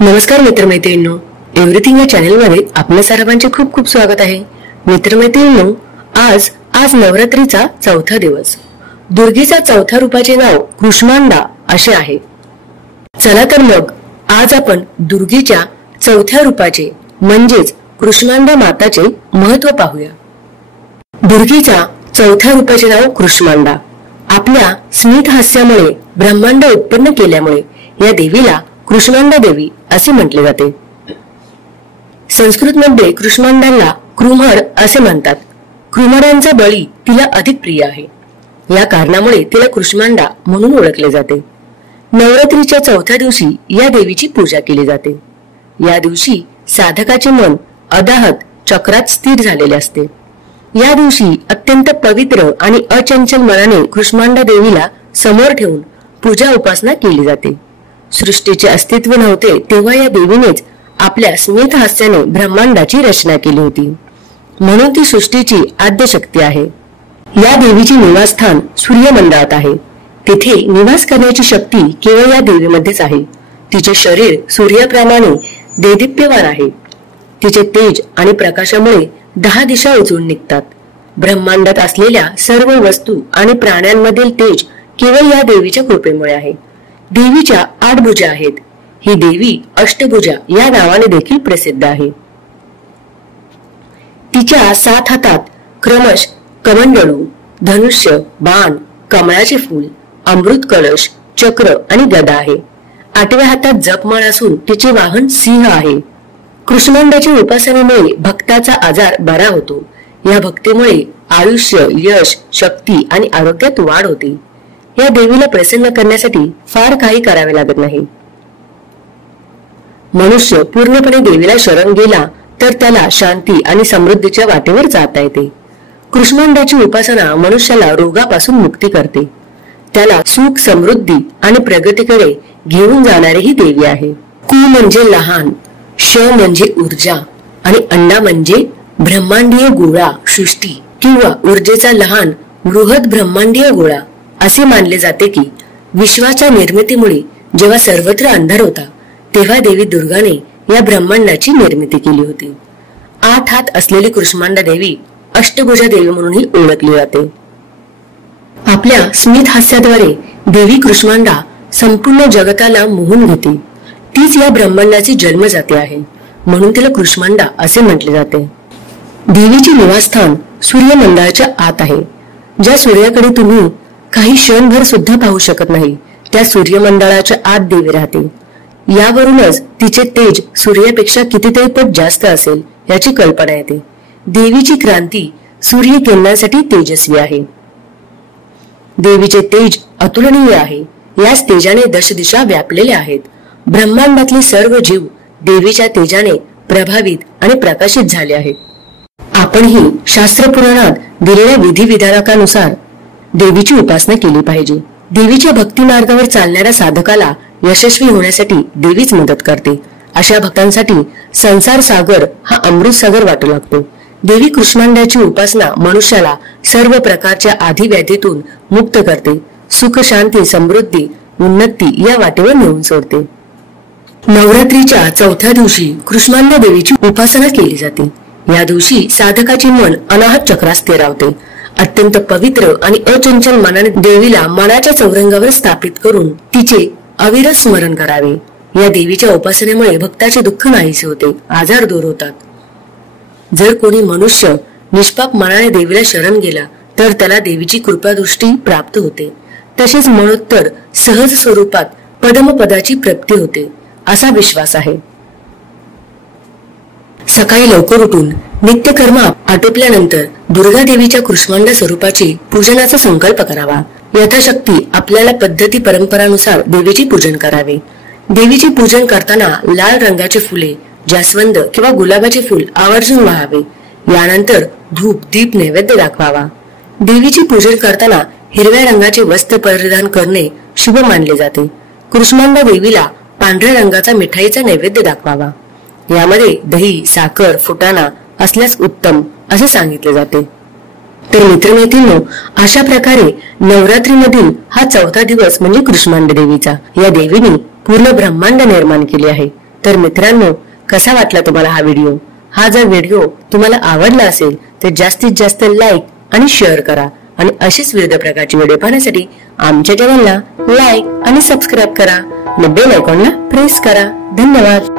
नमस्कार मित्रमैत्रिणींनो, एव्हरीथिंग या चॅनलमध्ये आपल्या सर्वांचे खूप खूप स्वागत आहे. मित्रमैत्रिणींनो, आज नवरात्रीचा चौथा दिवस. दुर्गेच्या चौथ्या रूपाचे नाव कृष्मांडा असे आहे. चला तर मग आज आपण दुर्गेच्या चौथ्या रूपाचे म्हणजेच कृष्मांडा माताचे महत्व पाहूया. दुर्गेच्या चौथ्या रूपाचे नाव कृष्मांडा. आपल्या स्मित हास्यामुळे ब्रह्मांड उत्पन्न केल्यामुळे या देवीला कृष्मांडा देवी असे म्हटले जाते. संस्कृतमध्ये कृष्मांडाला कृमड असे म्हणतात. कृमडांचा बळी तिला अधिक प्रिय आहे. या कारणामुळे तिला कृष्मांडा म्हणून ओळखले जाते. नवरात्रीच्या चौथ्या दिवशी या देवीची पूजा केली जाते. या दिवशी साधकाचे मन अदाहत चक्रात स्थिर झालेले असते. या दिवशी अत्यंत पवित्र आणि अचंचल मनाने कृष्मांडा देवीला समोर ठेवून पूजा उपासना केली जाते. सृष्टीचे अस्तित्व नव्हते तेव्हा या देवीनेच आपल्या स्मित हास्याने ब्रह्मांडाची रचना केली होती, म्हणून ती सृष्टीची आद्य शक्ती आहे. या देवीचे निवासस्थान सूर्यमंडळात आहे. तिथे निवास करण्याची शक्ती केवळ या देवीमध्येच आहे. तिचे शरीर सूर्याप्रमाणे देदीप्यमान आहे. तिचे तेज आणि प्रकाशामुळे 10 दिशा उजळून निघतात. ब्रह्मांडात असलेल्या सर्व वस्तू आणि प्राण्यांमधील तेज केवळ या देवीच्या कृपेमुळे आहे. देवीच्या 8 भुजा आहेत. ही देवी अष्टभुजा या नावाने देखील प्रसिद्ध आहे. तिच्या 7 हातात क्रमश कमंडलू, धनुष्य, बाण, कमळाचे फूल, अमृत कलश, चक्र आणि गदा आहे. 8व्या हातात जपमाळ असून तिचे वाहन सिंह आहे. कृष्मांडाच्या उपासनेमुळे भक्ताचा आजार बरा होतो. या भक्तीमुळे आयुष्य, यश, शक्ती आणि आरोग्यात वाढ होते. या देवीला प्रसन्न करण्यासाठी फार काही करावे लागत नाही. मनुष्य पूर्णपणे देवीला शरण गेला तर त्याला शांती आणि समृद्धीच्या वाटेवर जाता येते. कृष्मांडाची उपासना मनुष्याला रोगापासून मुक्ती करते. त्याला सुख, समृद्धी आणि प्रगतीकडे घेऊन जाणारी ही देवी आहे. कु म्हणजे लहान, श म्हणजे ऊर्जा आणि अंडा म्हणजे ब्रह्मांडीय गोळा, सृष्टी किंवा ऊर्जेचा लहान बृहद ब्रह्मांडीय गोळा. असे मानले जाते की विश्वाच्या निर्मितीमुळे जेव्हा सर्वत्र अंधार होता तेव्हा देवी दुर्गाने या ब्रह्मांडाची निर्मिती केली होती. 8 हात असलेली कृष्मांडा देवी अष्टभुजा देवी म्हणूनही ओळखली जाते. आपल्या स्मित हास्याद्वारे देवी कृष्मांडा संपूर्ण जगताला मोहून घेते. तीच या ब्रह्मांडाची जन्मजाती आहे, म्हणून तिला कृष्मांडा असे म्हटले जाते. देवीचे निवासस्थान सूर्यमंडळाच्या आत आहे. ज्या सूर्याकडे तुम्ही काही क्षणभर सुद्धा पाहू शकत नाही त्या सूर्यमंडळाच्या आत देवी राहते. यावरूनच तिचे तेज सूर्यापेक्षा कितीतरी पट जास्त असेल याची कल्पना येते. देवीची क्रांती सूर्य किरणांसाठी तेजस्वी आहे. देवीचे तेज अतुलनीय आहे. याच तेजाने दशदिशा व्यापलेल्या आहेत. ब्रह्मांडातले सर्व जीव देवीच्या तेजाने प्रभावित आणि प्रकाशित झाले आहेत. आपणही शास्त्र पुराणात दिलेल्या विधिविधानानुसार देवीची उपासना केली पाहिजे. देवीच्या भक्ती मार्गावर चालणाऱ्या साधकाला यशस्वी होण्यासाठी देवीच मदत करते. अशा भक्तांसाठी संसार सागर हा अमृत सागर वाटू लागतो. देवी कृष्मांडाची उपासना मनुष्याला सर्व प्रकारच्या आधिव्याधीतून मुक्त करते. सुख, शांती, समृद्धी, उन्नती या वाटेवर नेऊन सोडते. नवरात्रीच्या चौथ्या दिवशी कृष्मांडा देवीची उपासना केली जाते. या दिवशी साधकाचे मन अनाहत चक्रात स्थिरावते. अत्यंत पवित्र आणि अचंचल मनाने देवीला मनाच्या चौरंगावर स्थापित करून तिचे अविरत स्मरण करावे. या देवीच्या उपासनेमुळे भक्ताचे दुःख नाहीसे होते, आजार दूर होतात. जर कोणी मनुष्य निष्पाप मनाने देवीला शरण गेला तर त्याला देवीची कृपादृष्टी प्राप्त होते. तसेच मनोत्तर सहज स्वरूपात पद्मपदाची प्राप्ती होते असा विश्वास आहे. सकाळी लवकर उठून नित्यकर्म आटोपल्यानंतर दुर्गा देवीच्या कृष्मांडा स्वरूपाचे पूजनाचा संकल्प करावा. यथाशक्ती आपल्याला पद्धती परंपरानुसार देवीचे पूजन करावे. देवीचे पूजन करताना लाल रंगाचे फुले, जास्वंद किंवा गुलाबाचे फूल आवर्जून वाहावे. यानंतर धूप, दीप नैवेद्य दाखवावा. देवीचे पूजन करताना हिरव्या रंगाचे वस्त्र परिधान करणे शुभ मानले जाते. कृष्मांडा देवीला पांढऱ्या रंगाचा मिठाईचा नैवेद्य दाखवावा. यामध्ये दही, साखर, फुटाणा असल्यास उत्तम असे सांगितले जाते. तर मित्रमैत्रिणींनो, अशा प्रकारे नवरात्रीमधील हा चौथा दिवस म्हणजे कृष्मांडा देवीचा. या देवीने पूर्ण ब्रह्मांड निर्माण केले आहे. तर मित्रांनो, कसा वाटला तुम्हाला हा व्हिडिओ? हा जर व्हिडिओ तुम्हाला आवडला असेल तर जास्तीत जास्त लाईक आणि शेअर करा आणि अशीच विविध प्रकारची व्हिडिओ पाहण्यासाठी आमच्या चॅनलला लाईक आणि सबस्क्राईब करा आणि बेल आयकॉनला प्रेस करा. धन्यवाद.